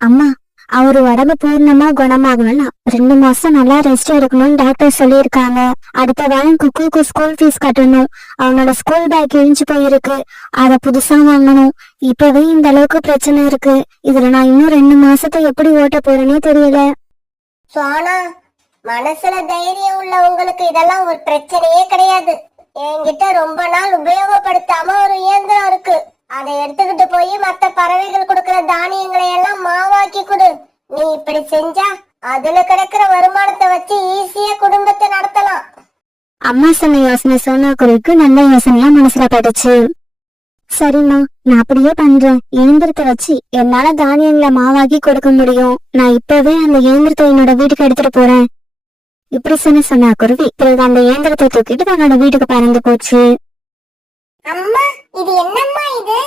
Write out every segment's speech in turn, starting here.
அம்மா, அவரு உடம்பு பூர்ணமா குணமாகணும்னா 2 மாசம் நல்லா ரெஸ்ட் எடுக்கணும்னு டாக்டர் சொல்லியிருக்காங்க. அடுத்த வாரம் குக்குக்கு ஸ்கூல் ஃபீஸ் கட்டணும். அவனோட ஸ்கூல் பேக் கிழிஞ்சு போயிருக்கு, அத புதுசா வாங்கணும். இப்பவே இந்த அளவுக்கு பிரச்சனை இருக்கு. இதுல நான் இன்னும் 2 மாசத்தை எப்படி ஓட்ட போறேனே தெரியல. சோனா, மனசுல தைரியம் உள்ள உங்களுக்கு இதெல்லாம் ஒரு பிரச்சனையே கிடையாது. என்கிட்ட ரொம்ப நாள் உபயோகப்படுத்தாம ஒரு இயந்திரம் இருக்கு. அதை எடுத்துக்கிட்டு போய் மத்த பறவைகள் கொடுக்கிற தானியங்களை எல்லாம் மாவாக்கி கொடு. நீ இப்படி செஞ்சா அதுல கிடைக்கிற வருமானத்தை வச்சு ஈஸியா குடும்பத்தை நடத்தலாம். அம்மா சொன்ன யோசனை சோனாக்குருவிக்கு நல்ல யோசனையா மனசுல பட்டுச்சு. சரிம்மா, நான் அப்படியே பண்றேன். இயந்திரத்தை வச்சு என்னால தானியங்களை மாவாக்கி கொடுக்க முடியும். நான் இப்பவே அந்த இயந்திரத்தை என்னோட வீட்டுக்கு எடுத்துட்டு போறேன். இப்படி சொன்ன குருவி பிறகு அந்த இயந்திரத்தை தூக்கிட்டு தன்னோட வீட்டுக்கு பறந்து போச்சு. அம்மா, இது என்னம்மா இது?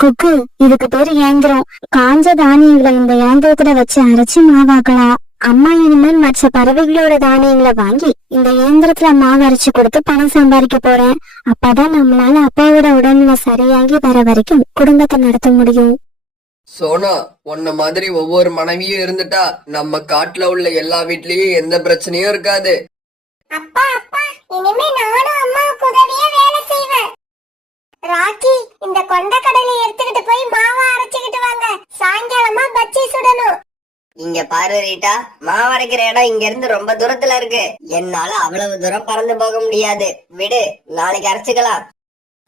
குக்கு, இதுக்கு பேரு இயந்திரம். காஞ்ச தானியங்களை இந்த இயந்திரத்துல வச்சு அரைச்சு மாவாக்கலாம். அம்மா இனிமேல் மற்ற பறவைகளோட தானியங்களை வாங்கி இந்த இயந்திரத்துல மாவு அரைச்சு கொடுத்து பணம் சம்பாதிக்க போறேன். அப்பதான் நம்மளால அப்பாவோட உடல்நிலை சரியாகி வர வரைக்கும் குடும்பத்தை நடத்த முடியும். சோனா, உன்ன மாதிரி ஒவ்வொரு மனைவியும் இருந்துட்டா நம்ம காட்டுல உள்ள எல்லா வீட்லயும் எந்த பிரச்சனையும் இருக்காது. அப்பா அப்பா, இனிமே நானும் அம்மாவுக்கு உதவியா வேலை செய்வேன். ராக்கி, இந்த கொண்டக்கடலை எடுத்துக்கிட்டு போய் மாவா அரைச்சுக்கிட்டு வாங்க. சாயங்காலமா பச்சி சுடணும். இங்க பாரு ரீட்டா, மாவு அரைக்கிற இடம் இங்க இருந்து ரொம்ப தூரத்துல இருக்கு. என்னால அவ்வளவு தூரம் பறந்து போக முடியாது. விடு, நாளைக்கு அரைச்சுக்கலாம்.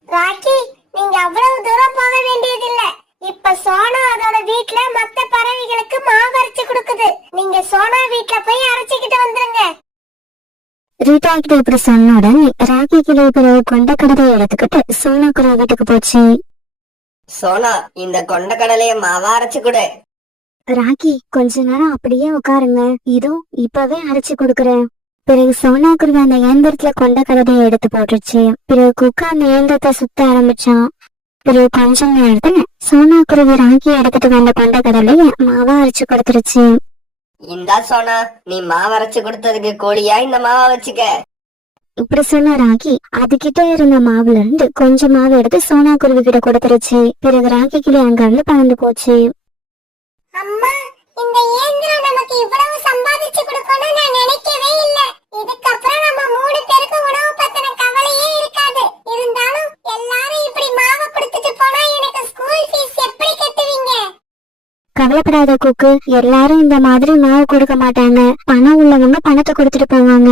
ராக்கி, நீங்க அவ்வளவு தூரம் போக வேண்டியதில்லை. இப்ப சோனா அதோட வீட்ல மத்த பறவைகளுக்கு மாவு அரைச்சு கொடுக்குது. நீங்க சோனா வீட்ல போய் அரைச்சுக்கிட்டு வந்துருங்க. ரீட்டா கிட்ட இப்படி சொன்ன உடனே ராக்கி கிளை பிறகு கொண்டக்கடலை எடுத்துக்கிட்டு சோனாக்குருவி வீட்டுக்கு போச்சு. சோனா, இந்த கொண்டக்கடலைய மாவா அரைச்சு கொடு. ராக்கி, கொஞ்ச நேரம் அப்படியே உட்காருங்க, இதோ இப்பவே அரைச்சு கொடுக்கறேன். பிறகு சோனாக்குருவி அந்த இயந்திரத்துல கொண்டக்கடலையை எடுத்து போட்டுச்சு. பிறகு குக்கா அந்த இயந்திரத்தை சுத்த ஆரம்பிச்சான். பிறகு கொஞ்ச நேரத்துல சோனாக்குருவி ராக்கி எடுத்துட்டு வந்த கொண்டக்கடலைய மாவா அரைச்சு கொடுத்துருச்சு. இந்தா சோனா, நீ மாவு அரைச்சு கொடுத்ததுக்கு கூலியா இந்த மாவை வச்சுக்க. இப்படி சொன்ன ராக்கி அதுகிட்ட இருந்த மாவுல இருந்து கொஞ்சம் மாவு எடுத்து சோனாக்குருவி கிட்ட கொடுத்துருச்சு. பிறகு ராக்கி கிளி அங்க இருந்து பறந்து போச்சு. அம்மா, இந்த இயந்திரம் நமக்கு இவ்வளவு சம்பாதிச்சு கொடுக்கணும்னு நான் நினைக்கவே இல்ல. இதுக்கப்புறம் நம்ம 3 பேருக்கு உணவு பத்தின கவலையே இருக்காது. இருந்தாலும் எல்லாரும் இப்படி மாவு கொடுத்துட்டு போனா எனக்கு ஸ்கூல் ஃபீஸ் எப்படி கட்டுவீங்க? கவலைப்படாத குக்கு, எல்லாரும் இந்த மாதிரி மாவு கொடுக்க மாட்டாங்க. பணம் உள்ளவங்க பணத்தை கொடுத்துட்டு போவாங்க.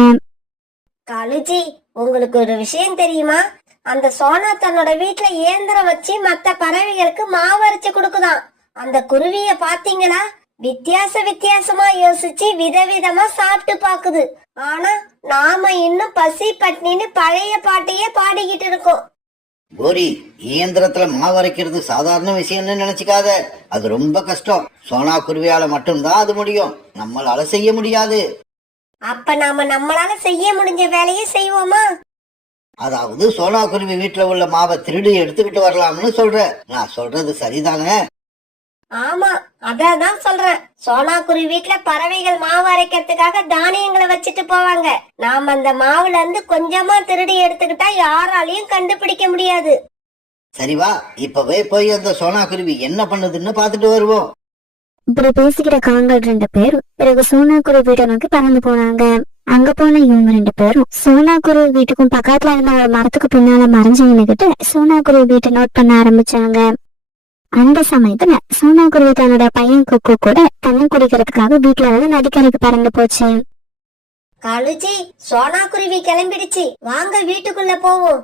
காலுஜி, உங்களுக்கு ஒரு விஷயம் தெரியுமா? அந்த சோனா தன்னோட வீட்டுல இயந்திரம் வச்சு மத்த பறவைகளுக்கு மாவு அரைச்சு கொடுக்குதாம். அந்த குருவிய பாத்தீங்களா? வித்தியாசமா யோசிச்சு விதவிதமா சாப்பிட்டு பாக்குது. ஆனா நாம இன்னும் பசி பட்னின்னு பழைய பாட்டையே பாடிக்கிட்டு இருக்கோம். கோரி, இயந்திரத்துல மாவு அரைக்கிறது சாதாரண விஷயம்னு நினைச்சுக்காத. அது ரொம்ப கஷ்டம். சோனா குருவியால மட்டும்தான் அது முடியும், நம்மளால செய்ய முடியாது. அப்ப நாம நம்மளால செய்ய முடிஞ்ச வேலையை செய்வோமா? அதாவது சோனா குருவி வீட்டுல உள்ள மாவை திருடி எடுத்துக்கிட்டு வரலாம்னு சொல்ற. நான் சொல்றது சரிதானே? ஆமா, அதான் சொல்றேன். சோனா குருவி வீட்டுல பறவைகள் மாவு அரைக்கிறதுக்காக தானியங்களை வச்சுட்டு போவாங்க. நாம அந்த மாவுல இருந்து கொஞ்சமா திருடி எடுத்துக்கிட்டா யாராலையும் கண்டுபிடிக்க முடியாது. சரிவா, இப்பவே போய் அந்த சோனா குருவி என்ன பண்ணுதுன்னு பாத்துட்டு வருவோம். இப்படி பேசிக்கிற காங்கள் 2 பேரும் பிறகு சோனாக்குருவி வீட்டை நோக்கி பறந்து போனாங்க. அங்க போன இவங்க 2 பேரும் சோனாக்குருவி வீட்டுக்கும் பக்கத்துல இருந்த ஒரு மரத்துக்கு பின்னால மறைஞ்சு நின்னுகிட்டு சோனாக்குருவி வீட்டை நோட் பண்ண ஆரம்பிச்சாங்க. அந்த சமயத்துல சோனாக்குருவி தன்னோட பையன் குக்கு கூட தண்ணி குடிக்கிறதுக்காக வீட்டுல இருந்து நதிக்கரைக்கு பறந்து போச்சு. காலுஜி, சோனா குருவி கிளம்பிடுச்சு, வாங்க வீட்டுக்குள்ள போவோம்.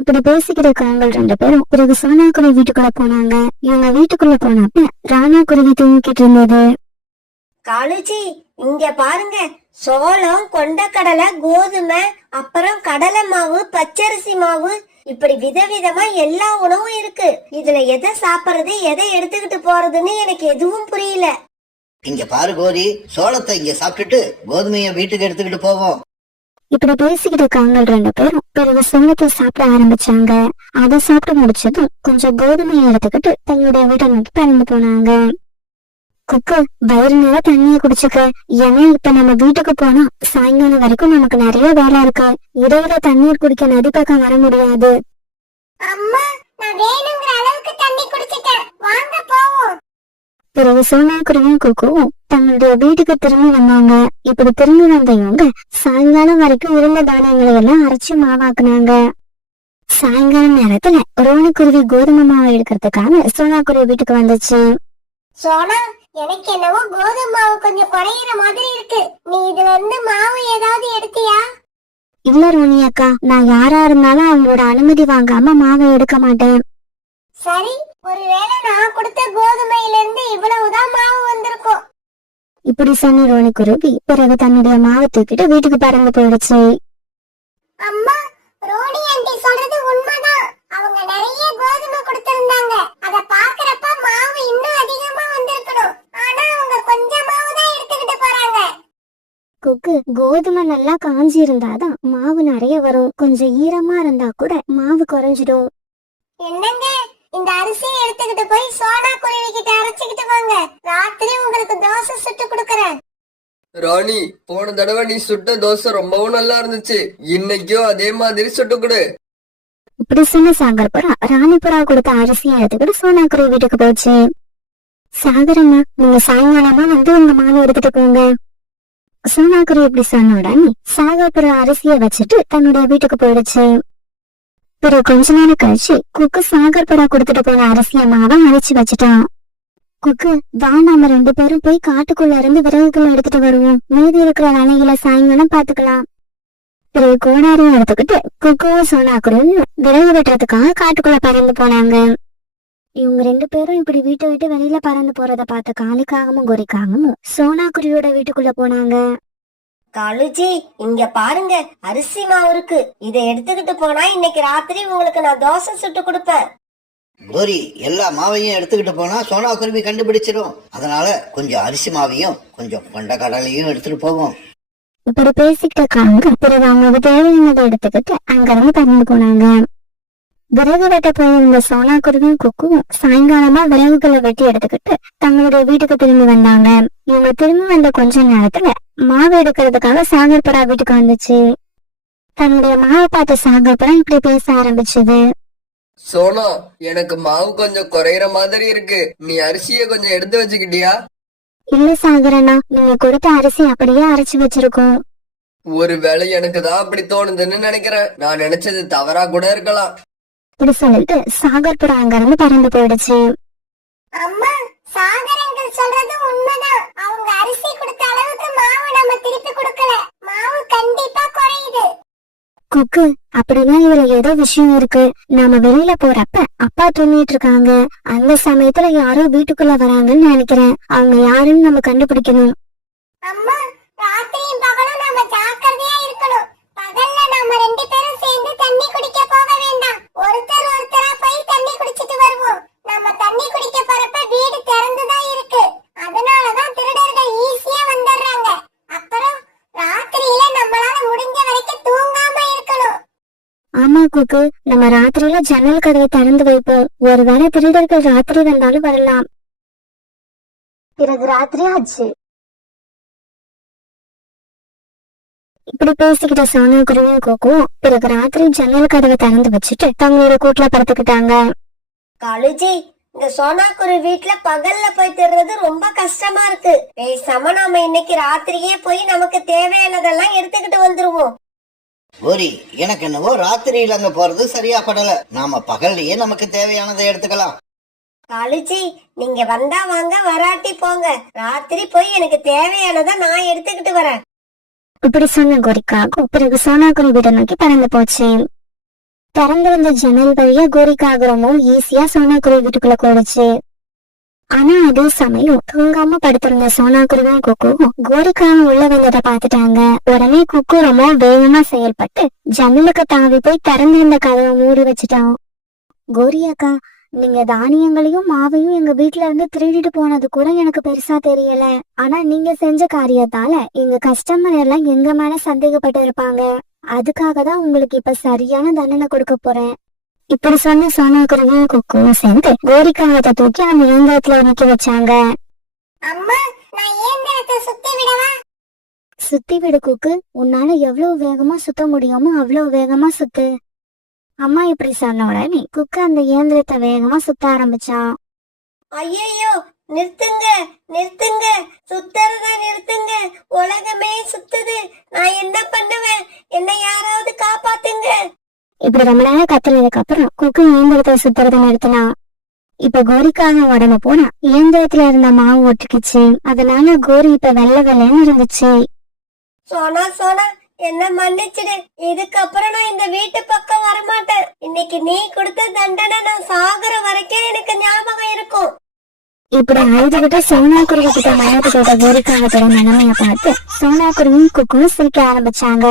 இப்படி பேசிக்கிற காங்கள் 2 பேரும் பிறகு சோனாக்குருவி வீட்டுக்குள்ள போனாங்க. இவங்க வீட்டுக்குள்ள போனப்ப ராணாக்குருவி தூங்கிட்டு இருந்தது. காலுஜி, இங்க பாருங்க, சோளம், கொண்டக்கடலை, கோதுமை, அப்புறம் கடலை மாவு, பச்சரிசி மாவு, இப்படி விதவிதமா எல்லா உணவும் இருக்கு. இதுல எதை சாப்பிடுறது, எதை எடுத்துக்கிட்டு போறதுன்னு எனக்கு எதுவும் புரியல. இங்க பாரு கோரி, சோளத்தை இங்க சாப்பிட்டுட்டு கோதுமைய வீட்டுக்கு எடுத்துக்கிட்டு போவோம். இப்படி பேசிக்கிட்ட காங்கள் 2 பேரும் பிறகு சோளத்தை சாப்பிட ஆரம்பிச்சாங்க. அதை சாப்பிட்டு முடிச்சதும் கொஞ்சம் கோதுமையை எடுத்துக்கிட்டு தன்னுடைய வீட்டை நோக்கி பறந்து போனாங்க. குக்கு, வயிறு நேரம் தண்ணிய குடிச்சுக்க. ஏன்னா இப்ப நம்ம வீட்டுக்கு போனா சாயங்காலம் வரைக்கும் நமக்கு நிறைய வேலை இருக்கு. இடையில தண்ணீர் குடிக்க நதி பக்கம் வர முடியாது. அம்மா, நான் வேணுங்கிற அளவுக்கு தண்ணி குடிச்சிட்டேன். வாங்க போவோம். பிறகு சோனா குருவியும் குக்குவும் தங்களுடைய வீட்டுக்கு திரும்பி வந்தாங்க. இப்படி திரும்பி வந்த இவங்க சாயங்காலம் வரைக்கும் இருந்த தானியங்களை எல்லாம் அரைச்சு மாவாக்குனாங்க. சாயங்கால நேரத்துல ரோனிக்குருவி கோதுமை மாவை எடுக்கிறதுக்காக சோனா குருவி வீட்டுக்கு வந்துச்சு. சோனா, எனக்கு என்னவோ கோதுமை மாவு கொஞ்சம் குறையிற மாதிரி இருக்கு. நீ இதுல இருந்து மாவு ஏதாவது எடுத்தியா? இல்ல ரோனி அக்கா, நான் யாரா இருந்தாலும் அவங்களோட அனுமதி வாங்காம மாவை எடுக்க மாட்டேன். சரி, ஒருவேளை நான் கொடுத்த கோதுமையில இருந்து இவ்வளவுதான் மாவு வந்திருக்கும். இப்படி சொன்ன ரோனிக்குருவி பிறகு தன்னுடைய மாவை தூக்கிட்டு வீட்டுக்கு பறந்து போயிடுச்சு. அம்மா, ரோனி ஆண்டி சொல்றது உண்மைதான். அவங்க நிறைய கோதுமை கொடுத்திருந்தாங்க. அத பாக்குறப்ப மாவு இன்னும் அதிகமா வந்திருக்கணும். ஆனா அவங்க கொஞ்சம் மாவு தான் எடுத்துக்கிட்டு போறாங்க. குக்கு, கோதுமை நல்லா காஞ்சி இருந்தாதான் மாவு நிறைய வரும். கொஞ்சம் ஈரமா இருந்தா கூட மாவு குறைஞ்சிடும். என்னங்க, இந்த அரிசியை எடுத்துக்கிட்டு போய் சோனா குருவி கிட்ட அரைச்சுக்கிட்டு வாங்க. ராத்திரி உங்களுக்கு தோசை சுட்டு கொடுக்கறேன். ராணி, போன தடவை நீ சுட்ட தோசை ரொம்பவும் நல்லா இருந்துச்சு. இன்னைக்கும் அதே மாதிரி சுட்டு கொடு. இப்படி சொன்ன சாகர்புறா ராணிபுரா கொடுத்த அரிசியை எடுத்துக்கிட்டு சோனா குருவி வீட்டுக்கு போச்சு. சாகரம்மா, நீங்க சாயங்காலமா வந்து உங்க மாவை எடுத்துட்டு போங்க. சோனா குருவி இப்படி சொன்ன உடனே சாகர்புரா அரிசியை வச்சுட்டு தன்னுடைய வீட்டுக்கு போயிடுச்சு. பிறகு கொஞ்ச நேரம் கழிச்சு குக்கு சாகர்புரா கொடுத்துட்டு போன அரிசிய மாவை அரைச்சு வச்சுட்டான். குக்கு, வா நாம 2 பேரும் போய் காட்டுக்குள்ள இருந்து விறகுகளை எடுத்துட்டு வருவோம். மீதி இருக்கிற வேலைகளை சாயங்காலம் பாத்துக்கலாம். பிறகு கோடாரியும் எடுத்துக்கிட்டு குக்குவும் சோனா குருவியும் விறகு வெட்டுறதுக்காக காட்டுக்குள்ள பறந்து போனாங்க. இவங்க 2 பேரும் இப்படி வீட்டை விட்டு வெளியில பறந்து போறத பார்த்த காளிக்காகமும் கோரிக்காகமும் சோனா குருவியோட வீட்டுக்குள்ள போனாங்க. காலுஜி, இங்க பாருங்க, அரிசி மாவு இருக்கு. இதை எடுத்துக்கிட்டு போனா இன்னைக்கு ராத்திரி உங்களுக்கு நான் தோசை சுட்டு கொடுப்பேன். கோரி, எல்லா மாவையும் எடுத்துக்கிட்டு போனா சோனா குருவி கண்டுபிடிச்சிடும். அதனால கொஞ்சம் அரிசி மாவையும் கொஞ்சம் கொண்ட கடலையும் எடுத்துட்டு போவோம். இப்படி பேசிக்கிட்ட காங்க பிறகு அவங்களுக்கு தேவையானதை எடுத்துக்கிட்டு அங்கிருந்து பறந்து போனாங்க. விறகு வெட்ட போயிருந்த சோனா குருவியும் குக்குவும் சாயங்காலமா விறகுகளை வெட்டி எடுத்துக்கிட்டு தங்களுடைய வீட்டுக்கு திரும்பி வந்தாங்க. இவங்க திரும்பி வந்த கொஞ்ச நேரத்துல மாவு எடுக்கிறதுக்காக சாகர்புரா வீட்டுக்கு வந்துச்சு. தன்னுடைய மாவை பார்த்த சாகர்புரா இப்படி பேச ஆரம்பிச்சது. சோனா, எனக்கு மாவு கொஞ்சம் குறையிற மாதிரி இருக்கு. நீ அரிசிய கொஞ்சம் எடுத்து வச்சுக்கிட்டியா? இல்ல சாகரண்ணா, நீங்க கொடுத்த அரிசி அப்படியே அரைச்சு வச்சிருக்கோம். ஒருவேளை எனக்கு தான் அப்படி தோணுதுன்னு நினைக்கிறேன். நான் நினைச்சது தவறா கூட இருக்கலாம். இப்படி சொல்லிட்டு சாகர்புரா அங்கிருந்து பறந்து போயிடுச்சு. அம்மா, சாகரங்கள் சொல்றது உண்மைதான். அவங்க அரிசி கொடுத்த அளவுக்கு மாவு நம்ம திருப்பி கொடுக்கல. மாவு கண்டிப்பா குறையுது. குக்கு, அப்படின்னா இதுல ஏதோ விஷயம் இருக்கு. நாம வெளியில போறப்ப அப்பா தூங்கிட்டு இருக்காங்க. அந்த சமயத்துல யாரோ வீட்டுக்குள்ள வராங்கன்னு நினைக்கிறேன். அவங்க யாருன்னு நம்ம கண்டுபிடிக்கணும். அம்மா, ராத்திரியும் பகலும் நாம ஜாக்கிரதையா இருக்கணும். பகல்ல நாம 2 பேரும் சேர்ந்து தண்ணி குடிக்க போக வேண்டாம். ஒருத்தர் ஒருத்தரா போய் தண்ணி குடிச்சிட்டு வருவோம். நம்ம தண்ணி குடிக்க போறப்ப வீடு திறந்துதான் இருக்கு. அதனாலதான் திருடர்கள் ஈஸியா வந்துடுறாங்க. அப்புறம் ராத்திரியில நம்மளால முடிஞ்ச வரைக்கும் தூங்காம இருக்கணும். ஆமா குக்கு, நம்ம ராத்திரியில ஜன்னல் கதவை திறந்து வைப்போம். ஒருவேளை திருடர்கள் ராத்திரி வந்தாலும் வரலாம். பிறகு ராத்திரி ஆச்சு. இப்படி பேசிக்கிட்ட சோனா குருவியும் குக்குவும் பிறகு ராத்திரி ஜன்னல் கதவை திறந்து வச்சுட்டு தங்களோட கூட்டுல படுத்துக்கிட்டாங்க. காலுஜி, இந்த சோனா குருவி வீட்டுல பகல்ல போய் திருறது ரொம்ப கஷ்டமா இருக்கு. பேசாம நாம இன்னைக்கு ராத்திரியே போய் நமக்கு தேவையானதெல்லாம் எடுத்துக்கிட்டு வந்துருவோம். கோரி, எனக்கு என்னவோ ராத்திரியில அங்க போறது சரியா படல. நாம பகல்லையே நமக்கு தேவையானதை எடுத்துக்கலாம். காலுஜி, நீங்க வந்தா வாங்க, வராட்டி போங்க. ராத்திரி போய் எனக்கு தேவையானதை நான் எடுத்துக்கிட்டு வரேன். இப்படி சொன்ன கோரிக்காகும் பிறகு சோனா குருவி வீட்டை நோக்கி பறந்து போச்சு. திறந்திருந்த ஜன்னல் வழியா கோரிக்காகமும் ஈஸியா சோனா குருவி வீட்டுக்குள்ள போயிடுச்சு. ஆனா அதே சமயம் தூங்காம படுத்திருந்த சோனா குருவியும் குக்குவும் கோரிக்காவும் உள்ள வந்ததை பாத்துட்டாங்க. உடனே குக்கு ரொம்ப வேகமா செயல்பட்டு ஜன்னலுக்கு தாவி போய் திறந்திருந்த கதவை மூடி வச்சுட்டான். கோரி அக்கா, நீங்க தானியங்களையும் மாவையும் எங்க வீட்டுல இருந்து திருடிட்டு போனது கூட எனக்கு பெருசா தெரியல. ஆனா நீங்க செஞ்ச காரியத்தால எங்க கஸ்டமர் எல்லாம் எங்க மேல சந்தேகப்பட்டு இருப்பாங்க. அதுக்காக தான் உங்களுக்கு இப்ப சரியான தண்டனை கொடுக்க போறேன். இப்படி சொன்ன சோனா குருவியும் குக்குவும் சேர்ந்து கோரிக்காகத்தை தூக்கி அந்த இயந்திரத்துல நிக்க வச்சாங்க. அம்மா, நான் இயந்திரத்தை சுத்தி விடவா? சுத்தி விடு குக்கு, உன்னால எவ்வளவு வேகமா சுத்த முடியுமோ அவ்வளவு வேகமா சுத்து. அம்மா இப்படி சொன்ன உடனே குக்கு அந்த இயந்திரத்தை வேகமா சுத்த ஆரம்பிச்சான். ஐயோ, நிறுத்துங்க, நிறுத்துங்க, சுத்துறத நிறுத்துங்க. உலகமே சுத்துது. நான் என்ன பண்ணுவேன்? என்னை யாராவது காப்பாத்துங்க. இப்படி ரொம்ப நேரம் கத்துனதுக்கு அப்புறம் குக்கு இயந்திரத்தை சுத்துறதை நிறுத்தினா. இப்ப கோரிக்காக உடம்பு போனா இயந்திரத்துல இருந்த மாவு ஒட்டுக்குச்சு. அதனால கோரி இப்ப வெள்ளை வெள்ளைன்னு இருந்துச்சு. சோனா சோனா, என்ன மன்னிச்சிடு. இதுக்கப்புறம் நான் இந்த வீட்டு பக்கம் வரமாட்டேன். இன்னைக்கு நீ கொடுத்த தண்டனை நான் சாகுற வரைக்கும் எனக்கு ஞாபகம் இருக்கும். இப்படி அழுதுகிட்ட சோனா குருவி கிட்ட மனது கேட்ட கோரிக்காகத்தோட நிலைமைய பார்த்து சோனா குருவியும் குக்கும் சிரிக்க ஆரம்பிச்சாங்க.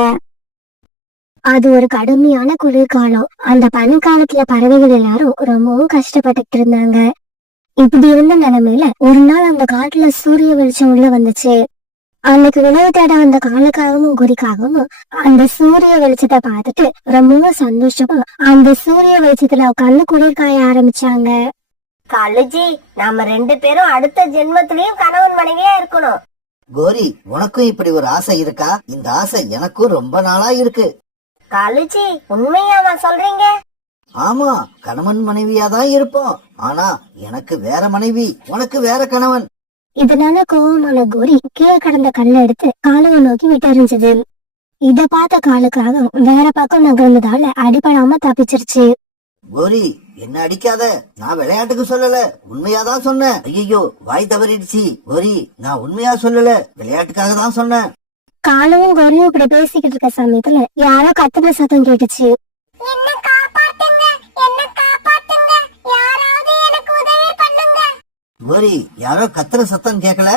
அது ஒரு கடுமையான குளிர்காலம். அந்த பனிக்காலத்துல பறவைகள் எல்லாரும் ரொம்பவும் கஷ்டப்பட்டுட்டு இருந்தாங்க. இப்படி இருந்த நிலைமையில ஒரு நாள் அந்த காட்டுல சூரிய வெளிச்சம் உள்ள வந்துச்சு. அன்னைக்கு உணவு தேட வந்த காலுக்காகவும் குறிக்காகவும் அந்த சூரிய வெளிச்சத்தை பார்த்துட்டு ரொம்பவும் சந்தோஷமா அந்த சூரிய வெளிச்சத்துல உட்காந்து குளிர் காய ஆரம்பிச்சாங்க. காலுஜி, நாம 2 பேரும் அடுத்த ஜென்மத்திலயும் கணவன் மனைவியா இருக்கணும். கோரி, உனக்கும் இப்படி ஒரு ஆசை இருக்கா? இந்த ஆசை எனக்கும் ரொம்ப நாளா இருக்கு. காலுஜி, உண்மையாவா சொல்றீங்க? ஆமா, கணவன் மனைவியா தான் இருப்போம். ஆனா எனக்கு வேற மனைவி, உனக்கு வேற கணவன். இதனால கோவமான கோரி கீழே கடந்த கல்லை எடுத்து காலுவை நோக்கி விட்டெறிஞ்சது. இத பார்த்த காலுக்காக வேற பக்கம் நகர்ந்ததால அடிபடாம தப்பிச்சிருச்சு. கோரி, என்ன அடிக்காத. நான் விளையாட்டுக்கு சொல்லல, உண்மையாதான் சொன்னேன். ஐயோ, வாய் தவறிடுச்சு. கோரி, நான் உண்மையா சொல்லல, விளையாட்டுக்காக தான் சொன்னேன். காலுவும் கோரியும் இப்படி பேசிக்கிட்டு இருக்க சமயத்துல யாரோ கத்துன சத்தம் கேட்டுச்சு. என்ன காப்பாத்துங்க, என்ன காப்பாத்துங்க, யாராவது எனக்கு உதவி பண்ணுங்க. கோரி, யாரோ கத்துற சத்தம் கேட்கல?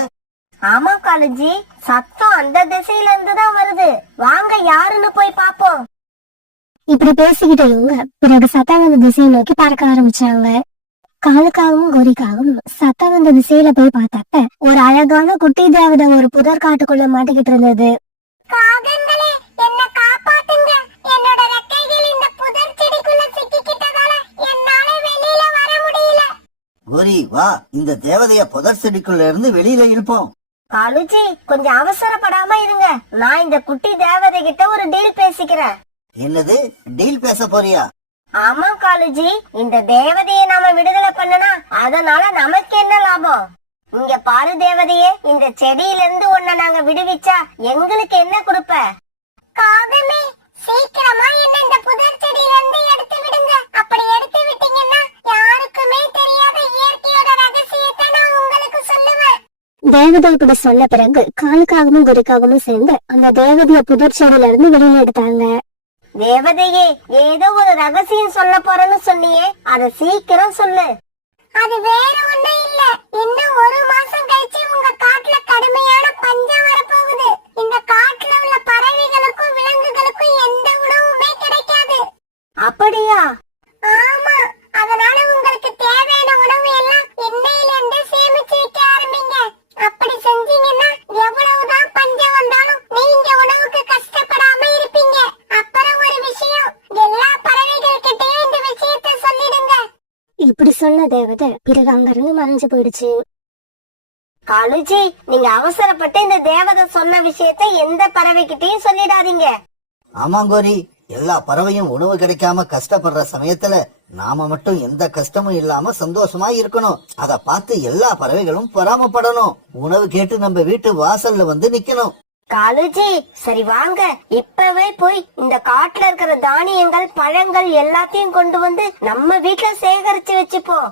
ஆமா காலுஜி, சத்தம் அந்த திசையில இருந்துதான் வருது. வாங்க யாருன்னு போய் பாப்போம். இப்படி பேசிக்கிட்ட இவங்க பிறகு சத்தம் வந்த திசையை நோக்கி பறக்க ஆரம்பிச்சாங்க. காலுக்காகவும் கோரிக்காகவும் சத்தம் வந்த திசையில போய் பார்த்தப்ப ஒரு அழகான குட்டி தேவதை ஒரு புதர் காட்டுக்குள்ள மாட்டிக்கிட்டு இருந்தது. காகங்களே, என்ன காப்பாத்துங்க. என்னோட ரெக்கைகள் இந்த புதர் செடிக்குள்ள சிக்கிக்கிட்டதால என்னால வெளியில வர முடியல. கோரி, வா, இந்த தேவதைய புதர் செடிக்குள்ள இருந்து வெளியில இழுப்போம். காலுஜி, கொஞ்சம் அவசரப்படாம இருங்க. நான் இந்த குட்டி தேவதை கிட்ட ஒரு டீல் பேசிக்கிறேன். என்னது, டீல் பேச போறியா? ஆமா காலுஜி, இந்த தேவதையை நாம விடுதலை பண்ணனா அதனால நமக்கு என்ன லாபம்? இங்க பாரு தேவதையே, இந்த செடியில இருந்து உன்னை நாங்க விடுவிச்சா எங்களுக்கு என்ன கொடுப்ப? காகமே, சீக்கிரமா என்ன இந்த புதர் செடியில இருந்து எடுத்து விடுங்க. அப்படி எடுத்து விட்டீங்கன்னா யாருக்குமே தெரியாத இயற்கையோட ரகசியத்தை நான் உங்களுக்கு சொல்லுவேன். தேவதை இப்படி சொன்ன பிறகு காலுக்காகவும் கோரிக்காகவும் சேர்ந்து அந்த தேவதைய புதர் செடியில இருந்து வெளியில எடுத்தாங்க. தேவதையே, ஏதோ ஒரு ரகசியம் சொல்ல போறேன்னு சொன்னியே, அத சீக்கிரம் சொல்லு. அது வேற ஒண்ணும் இல்ல. இன்னும் 1 மாசம் கழிச்சு உங்க காட்டுல கடுமையான பஞ்சம் வரப்போகுது. இந்த காட்டுல உள்ள பறவைகளுக்கும் விலங்குகளுக்கும் எந்த உணவுமே கிடைக்காது. அப்படியா? ஆமா, அதனால உங்களுக்கு தேவையான உணவு எல்லாம் இன்னையில இருந்து சேமிச்சு வைக்க ஆரம்பிங்க. அப்படி செஞ்சீங்கன்னா எவ்வளவுதான் பஞ்சம் வந்தாலும் நீங்க உணவுக்கு கஷ்டப்படாம இருப்பீங்க. அப்புறம் ஒரு விஷயம், எல்லா பறவைகள் கிட்டயும் இந்த விஷயத்த சொல்லிடுங்க. இப்படி சொன்ன தேவதை பிறகு அங்கிருந்து மறைஞ்சு போயிடுச்சு. காலுஜி, நீங்க அவசரப்பட்டு இந்த தேவதை சொன்ன விஷயத்த எந்த பறவைகிட்டயும் சொல்லிடாதீங்க. ஆமா கோரி, எல்லா பறவையும் உணவு கிடைக்காம கஷ்டப்படுற சமயத்துல நாம மட்டும் எந்த கஷ்டமும் இல்லாம சந்தோஷமா இருக்கணும். அத பார்த்து எல்லா பறவைகளும் பொறாமப்படணும். உணவு கேட்டு நம்ம வீட்டு வாசல்ல வந்து நிக்கணும். காலுஜி, சரி வாங்க, இப்பவே போய் இந்த காட்டுல இருக்கிற தானியங்கள் பழங்கள் எல்லாத்தையும் கொண்டு வந்து நம்ம வீட்டுல சேகரிச்சு வச்சுப்போம்.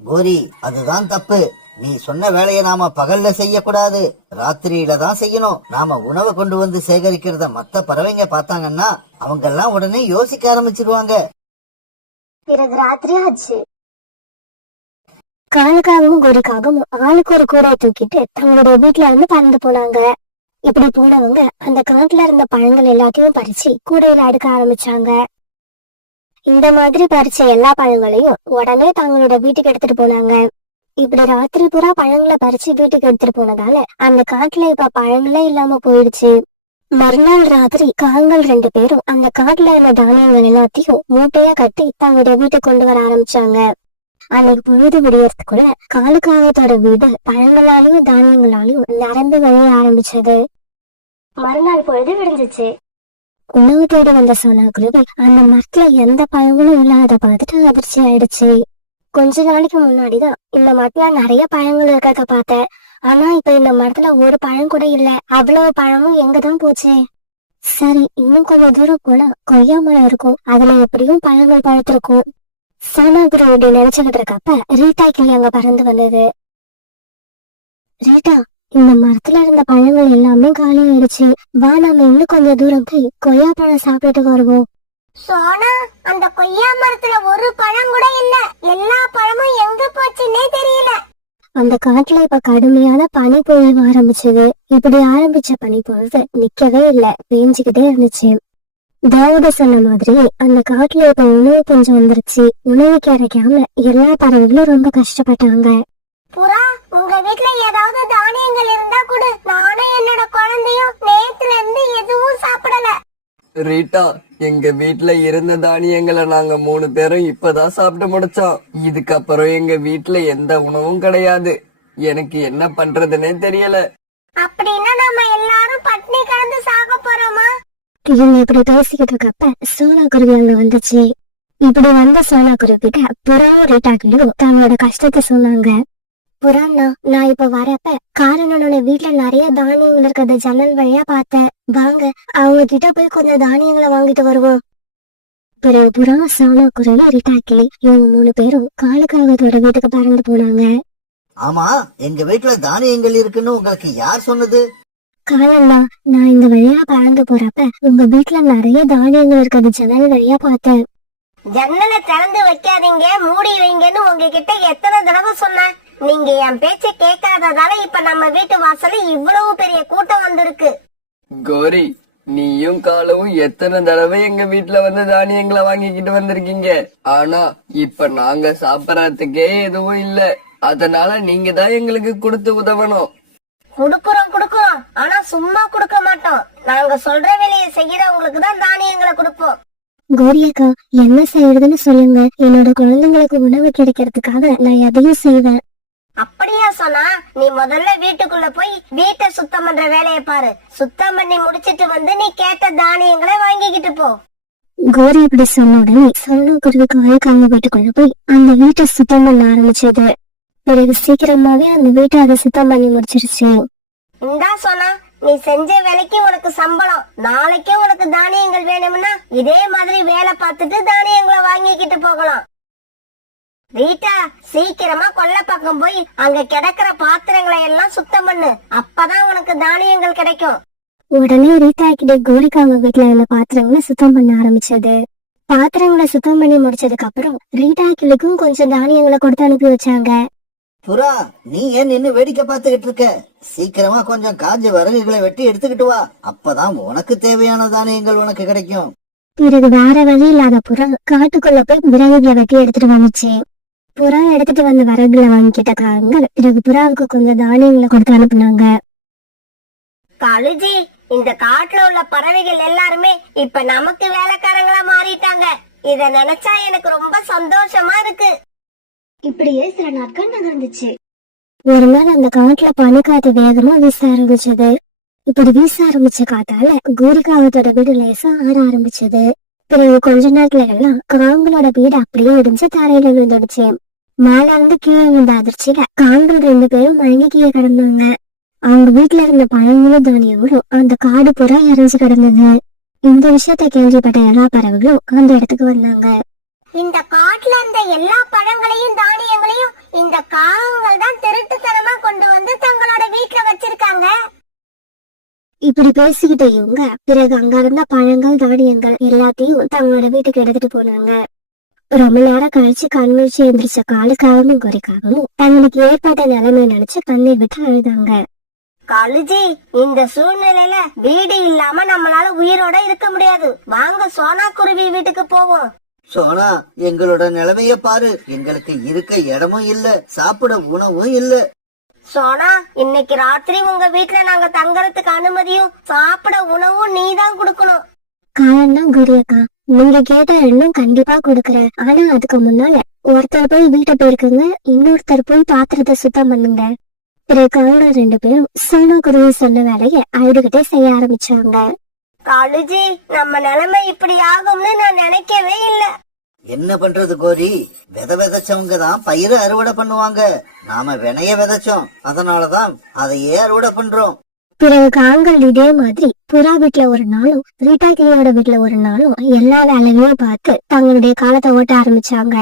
கோரி, அதுதான் தப்பு. நீ சொன்ன வேலையை நாம பகல்ல செய்யக்கூடாது, ராத்திரியில தான் செய்யணும். நாம உணவை கொண்டு வந்து சேகரிக்கிறத மத்த பறவைங்க பார்த்தாங்கன்னா அவங்க எல்லாம் உடனே யோசிக்க ஆரம்பிச்சிருவாங்க. பிறகு ராத்திரி ஆச்சு. காலுக்காகவும் கோரிக்காகவும் ஆளுக்கு ஒரு கூடையை தூக்கிட்டு தங்களுடைய வீட்டுல இருந்து பறந்து போனாங்க. இப்படி போனவங்க அந்த காட்டுல இருந்த பழங்கள் எல்லாத்தையும் பறிச்சு கூடையில அடுக்க ஆரம்பிச்சாங்க. இந்த மாதிரி பறிச்ச எல்லா பழங்களையும் உடனே தங்களோட வீட்டுக்கு எடுத்துட்டு போனாங்க. இப்படி ராத்திரி பூரா பழங்களை பறிச்சு வீட்டுக்கு எடுத்துட்டு போனதால அந்த காட்டுல இப்ப பழங்களே இல்லாம போயிடுச்சு. மறுநாள் ராத்திரி காகங்கள் 2 பேரும் அந்த காட்டுல இருந்த தானியங்கள் எல்லாத்தையும் மூட்டையா கட்டி தங்களுடைய வீட்டுக்கு கொண்டு வர ஆரம்பிச்சாங்க. அன்னைக்கு பொழுது விடியறதுக்குள்ள காலுக்காகத்தோட வீடு பழங்களாலையும் தானியங்களாலையும் நிரம்பி வழிய ஆரம்பிச்சது. மறுநாள் பொழுது விடிஞ்சிச்சு. உணவு தேடி வந்த சோனா குருவி அந்த மரத்துல எந்த பழங்களும் இல்லாத பார்த்துட்டு அதிர்ச்சி ஆயிடுச்சு. கொஞ்ச நாளைக்கு முன்னாடிதான் இந்த மரத்துல நிறைய பழங்கள் இருக்கிறத பார்த்தேன். ஆனா இப்ப இந்த மரத்துல ஒரு பழம் கூட இல்ல. அவ்வளவு பழமும் எங்கதான் போச்சு? சரி, இன்னும் கொஞ்சம் தூரம் போனா கொய்யா மரம் இருக்கும். அதுல எப்படியும் பழங்கள் பழுத்திருக்கும். சோனாகுரு இப்படி நினைச்சுக்கிட்டு இருக்கப்ப ரீட்டா கிளி அங்க பறந்து வந்தது. ரீட்டா, இந்த மரத்துல இருந்த பழங்கள் எல்லாமே காலி ஆயிடுச்சு. வா, நம்ம இன்னும் கொஞ்சம் தூரம் போய் கொய்யா பழம் சாப்பிட்டுட்டு வருவோம். சோனா, அந்த கொய்யா மரத்துல ஒரு பழம் கூட இல்ல. எல்லா பழமும் எங்க போச்சுன்னே தெரியல. அந்த காட்டுல இப்ப கடுமையான பனி பொழிவு ஆரம்பிச்சது. இப்படி ஆரம்பிச்ச பனி பொழுது நிக்கவே இல்ல, பேஞ்சுக்கிட்டே இருந்துச்சு. தாவூது சொன்ன மாதிரி அந்த காட்டுல இப்ப உணவு கொஞ்சம் வந்துருச்சு. உணவு கிடைக்காம எல்லா பறவைகளும் ரொம்ப கஷ்டப்பட்டாங்க. புறா, உங்க வீட்ல ஏதாவது தானியங்கள் இருந்தா கொடு. நானும் என்னோட குழந்தையும் நேத்துல இருந்து எதுவும் சாப்பிடல. ரீட்டா, எங்க வீட்ல இருந்த தானியங்களை நாங்க 3 பேரும் இப்பதான் சாப்பிட்டு முடிச்சோம். இதுக்கப்புறம் எங்க வீட்ல எந்த உணவும் கிடையாது. எனக்கு என்ன பண்றதுன்னே தெரியல. அப்படின்னா நம்ம எல்லாரும் பட்னி கிடந்து சாக போறோமா? இவங்க இப்படி பேசிக்கிட்டு இருக்கப்ப சோனா குருவி அங்க வந்துச்சு. இப்படி வந்த சோனா குருவி கிட்ட புறாவும் ரீட்டா கிளியும் தங்களோட கஷ்டத்தை சொன்னாங்க. புறாண்ணா, நான் இப்ப வரப்ப காரணனோட வீட்டுல நிறைய தானியங்கள் இருக்கிறத ஜன்னல் வழியா பார்த்தேன். வாங்க, அவங்க கிட்ட போய் கொஞ்சம் தானியங்களை வாங்கிட்டு வருவோம். பிறகு புறா, சோனா குருவி, ரீட்டா கிளி இவங்க 3 பேரும் காலுக்காகத்தோட வீட்டுக்கு பறந்து போனாங்க. ஆமா, எங்க வீட்டுல தானியங்கள் இருக்குன்னு உங்களுக்கு யார் சொன்னது? காலண்ணா, நான் இந்த வழியா பறந்து போறப்ப உங்க வீட்டுல நிறைய தானியங்கள் இருக்கிறது ஜன்னல் வழியா பார்த்தேன். ஜன்னலை திறந்து வைக்காதீங்க, மூடி வைங்கன்னு உங்ககிட்ட எத்தனை தடவை சொன்னேன். நீங்க என் பேச்ச கேட்காததால இப்ப நம்ம வீட்டு வாசல்ல இவ்வளவு பெரிய கூட்டம் வந்திருக்கு. கோரி, நீயும் காலவும் எத்தனை தடவை எங்க வீட்ல வந்து தானியங்களை வாங்கிக்கிட்டு வந்திருக்கீங்க. ஆனா இப்ப நாங்க சாப்பிடறதுக்கே எதுவும் இல்ல. அதனால நீங்க தான் எங்களுக்கு கொடுத்து உதவணும். குடுக்குறோம், ஆனா சும்மா கொடுக்க மாட்டோம். நாங்க சொல்ற வேலையை செய்யறவங்களுக்கு தான் தானியங்களை கொடுப்போம். கோரியக்கா, என்ன செய்யறதுன்னு சொல்லுங்க. என்னோட குழந்தைங்களுக்கு உணவு கிடைக்கிறதுக்காக நான் எதையும் செய்வேன். அப்படியா சொன்னா, நீ முதல்ல வீட்டுக்குள்ள போய் வீட்டை சுத்தம் பண்ற வேலையை பாரு. சுத்தம் பண்ணி முடிச்சிட்டு வந்து நீ கேட்ட தானியங்களை வாங்கிக்கிட்டு போ. கோரி இப்படி சொன்ன உடனே சோனா குருவி காலுக்காக வீட்டுக்குள்ள போய் அந்த வீட்டை சுத்தம் பண்ண ஆரம்பிச்சது. பிறகு சீக்கிரமாவே அந்த வீட்டை அதை சுத்தம் பண்ணி முடிச்சிருச்சு. இந்தா சொன்னா, நீ செஞ்ச வேலைக்கு உனக்கு சம்பளம். நாளைக்கே உனக்கு தானியங்கள் வேணும்னா இதே மாதிரி வேலை பார்த்துட்டு தானியங்களை வாங்கிக்கிட்டு போகலாம். ரீட்டா, சீக்கிரமா கொல்லை பக்கம் போய் அங்க கிடக்குற பாத்திரங்களை எல்லாம் சுத்தம் பண்ணு. அப்பதான் உனக்கு தானியங்கள் கிடைக்கும். உடனே ரீட்டா கிட்ட கோரிக்காங்க வீட்டுல இருந்த பாத்திரங்களை சுத்தம் பண்ண ஆரம்பிச்சது. பாத்திரங்களை சுத்தம் பண்ணி முடிச்சதுக்கு அப்புறம் ரீட்டா கிளுக்கும் கொஞ்சம் தானியங்களை கொடுத்து அனுப்பி வச்சாங்க. புறா, நீ ஏன் நின்னு வேடிக்கை பார்த்துக்கிட்டு இருக்க? சீக்கிரமா கொஞ்சம் காஞ்ச விறகுகளை வெட்டி எடுத்துக்கிட்டு வா. அப்பதான் உனக்கு தேவையான தானியங்கள் உனக்கு கிடைக்கும். பிறகு வேற வழி இல்லாத புறா காட்டுக்குள்ள போய் விறகுகளை வெட்டி எடுத்துட்டு வந்துச்சு. புறா எடுத்துட்டு வந்த விறகுகளை வாங்கிக்கிட்ட காரங்கள் பிறகு புறாவுக்கு கொஞ்சம் தானியங்களை கொடுத்து அனுப்புனாங்க. கழுஜி, இந்த காட்டுல உள்ள பறவைகள் எல்லாருமே இப்ப நமக்கு வேலைக்காரங்களா மாறிட்டாங்க. இத நினைச்சா எனக்கு ரொம்ப சந்தோஷமா இருக்கு. இப்படியே சில நாட்கள் நகர்ந்துச்சு. ஒரு நாள் அந்த காட்டுல பனிக்காத்து வேகமா வீச ஆரம்பிச்சது. இப்படி வீச ஆரம்பிச்ச காத்தால கோரிக்காவத்தோட வீடு லேசா ஆட ஆரம்பிச்சது. பிறகு கொஞ்ச நேரத்துல எல்லாம் காங்களோட வீடு அப்படியே இடிஞ்சு தரையில விழுந்துடுச்சு. மேல இருந்து கீழே விழுந்த அதிர்ச்சியில காங்கள் 2 பேரும் மயங்கி கீழே கிடந்தாங்க. அவங்க வீட்டுல இருந்த பழங்களும் தானியங்களும் அந்த காடு புறா இறஞ்சு கிடந்தது. இந்த விஷயத்த கேள்விப்பட்ட எல்லா பறவைகளும் அந்த இடத்துக்கு வந்தாங்க. இந்த காட்டுல இருந்த எல்லா பழங்களையும் தானியங்களையும் இந்த காகங்கள் தான் திருட்டுத்தனமா கொண்டு வந்து தங்களோட வீட்டுல வச்சிருக்காங்க. இப்படி பேசிக்கிட்ட இவங்க பிறகு அங்க இருந்த பழங்கள் தானியங்கள் எல்லாத்தையும் தங்களோட வீட்டுக்கு எடுத்துட்டு போனாங்க. ரொம்ப நேரம் கழிச்சு கண்விழிச்சு எந்திரிச்ச காலுக்காகவும் கோரிக்காகவும் தங்களுக்கு ஏற்பட்ட நிலைமை நினைச்சு கண்ணீர் விட்டு அழுதாங்க. கழுஜி, இந்த சூழ்நிலையில வீடு இல்லாம நம்மளால உயிரோட இருக்க முடியாது. வாங்க சோனா குருவி வீட்டுக்கு போவோம். சோனா, எங்களோட நிலைமைய பாரு. எங்களுக்கு இருக்க இடமும் இல்ல, சாப்பிட உணவும் இல்ல. சோனா, இன்னைக்கு ராத்திரி உங்க வீட்டுல நாங்க தங்கறதுக்கு அனுமதியும் சாப்பிட உணவும் நீதான் கொடுக்கணும். காரணம் கோரியக்கா, நீங்க கேட்ட இன்னும் கண்டிப்பா கொடுக்கறேன். ஆனா அதுக்கு முன்னால ஒருத்தர் போய் வீட்டை போயிருக்குங்க, இன்னொருத்தர் போய் பாத்திரத்தை சுத்தம் பண்ணுங்க. பிறகு காவலர் 2 பேரும் சோனா குருவி சொன்ன வேலையை அழுதுகிட்டே செய்ய ஆரம்பிச்சாங்க. கழுஜி, நம்ம நிலைமை இப்படி ஆகும்னு நான் நினைக்கவே இல்ல. என்ன பண்றது கோரி? விதைச்சவங்க தான் பயிரை அறுவடை பண்ணுவாங்க. நாம வினைய விதைச்சோம், அதனாலதான் அதையே அறுவடை பண்றோம். பிறகு காங்கள் இதே மாதிரி புறா வீட்டுல ஒரு நாளும் ரீட்டா கிளியோட வீட்டுல ஒரு நாளும் எல்லா வேலைகளையும் பார்த்து தங்களுடைய காலத்தை ஓட்ட ஆரம்பிச்சாங்க.